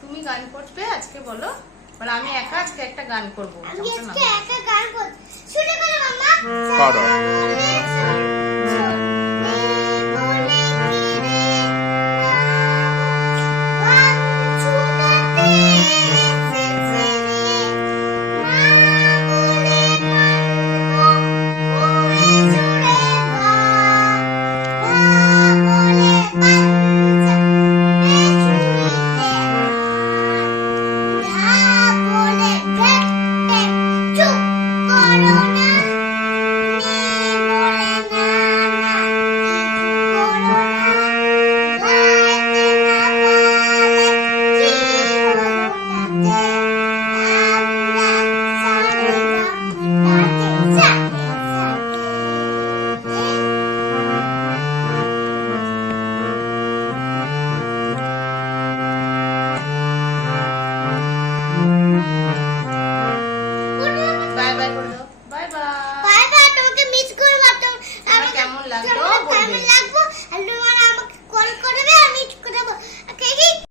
তুমি গান করবে আজকে, বলো। বলে আমি একা আজকে একটা গান করবো। আমি আজকে একা গান করব। শুরু করো মাম্মা।